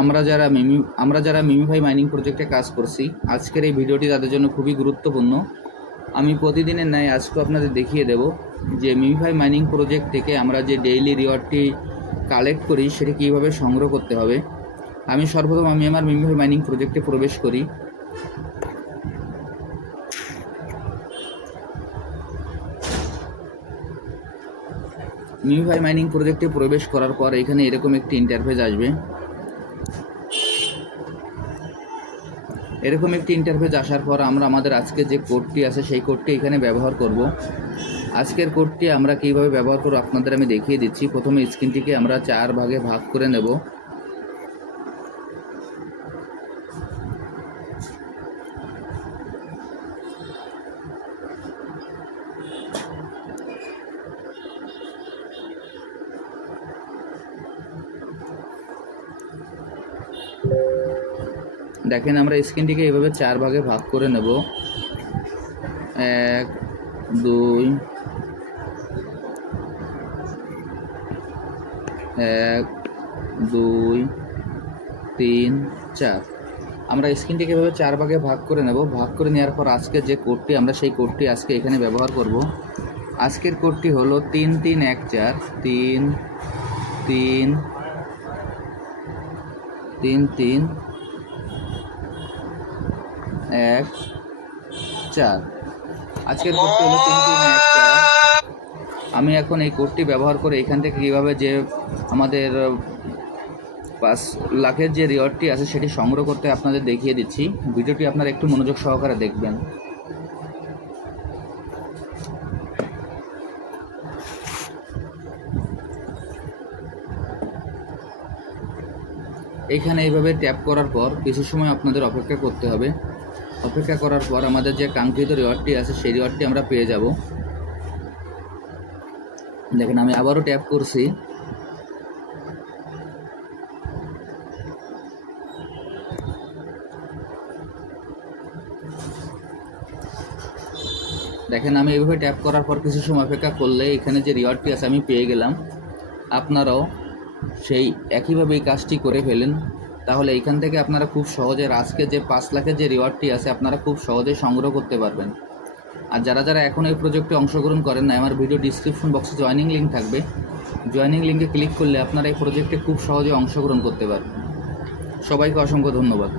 আমরা যারা মিমি, আমরা যারা মিমিফাই মাইনিং প্রজেক্টে কাজ করছি, আজকের এই ভিডিওটি তাদের জন্য খুবই গুরুত্বপূর্ণ। আমি প্রতিদিনের ন্যায় আজকে আপনাদের দেখিয়ে দেব যে মিমিফাই মাইনিং প্রজেক্ট থেকে আমরা যে ডেইলি রিওয়ার্ডটি কালেক্ট করি, সেটি কীভাবে সংগ্রহ করতে হবে। আমি সর্বপ্রথম আমি আমার মিমিফাই মাইনিং প্রজেক্টে প্রবেশ করি। মিমিফাই মাইনিং প্রজেক্টে প্রবেশ করার পর এখানে এরকম একটি ইন্টারফেস আসবে। এরকম একটি ইন্টারফেস আসার পর আমরা আমাদের আজকে যে কোডটি আছে, সেই কোডটি এখানে ব্যবহার করব। আজকের কোডটি আমরা কীভাবে ব্যবহার করব আপনাদের আমি দেখিয়ে দিচ্ছি। প্রথমে স্ক্রিনটিকে আমরা চার ভাগে ভাগ করে নেব। দেখেন আমরা স্ক্রিনটিকে এইভাবে চার ভাগে ভাগ করে নেব। এক, দুই এক, দুই, তিন, চার। আমরা স্ক্রিনটিকে এভাবে চার ভাগে ভাগ করে নেব। ভাগ করে নেওয়ার পর আজকে যে কোডটি, আমরা সেই কোডটি আজকে এখানে ব্যবহার করব। আজকের কোডটি হলো তিন তিন, এক, চার। তিন তিন তিন তিন এক, চার। আজকের কোডটি হলো তিন তিন এক, চার। আমি এখন এই কোডটি ব্যবহার করে এখান থেকে কীভাবে যে আমাদের পাঁচ লাখের যে রিওয়ার্ডটি আছে সেটি সংগ্রহ করতে আপনাদের দেখিয়ে দিচ্ছি। ভিডিওটি আপনারা একটু মনোযোগ সহকারে দেখবেন। এইখানে এইভাবে ট্যাপ করার পর কিছু সময় আপনাদের অপেক্ষা করতে হবে। অপেক্ষা করার পর আমাদের যে কাঙ্ক্ষিত রিওয়ার্ডটি আছে, সেই রিওয়ার্ডটি আমরা পেয়ে যাব। দেখেন, আমি আবারও ট্যাপ করছি। দেখেন, আমি এইভাবে ট্যাপ করার পর কিছু সময় অপেক্ষা করলে এখানে যে রিওয়ার্ডটি আছে, আমি পেয়ে গেলাম। আপনারাও সেই একইভাবে এই কাজটি করে ফেলেন। তাহলে এইখান থেকে আপনারা খুব সহজে আজকে যে পাঁচ লাখের যে রিওয়ার্ডটি আছে, আপনারা খুব সহজে সংগ্রহ করতে পারবেন। আর যারা যারা এখন এই প্রজেক্টে অংশগ্রহণ করেন না আমার ভিডিও ডিসক্রিপশন বক্সে জয়নিং লিঙ্ক থাকবে। জয়নিং লিঙ্কে ক্লিক করলে আপনারা এই প্রজেক্টে খুব সহজে অংশগ্রহণ করতে পারবেন। সবাইকে অসংখ্য ধন্যবাদ।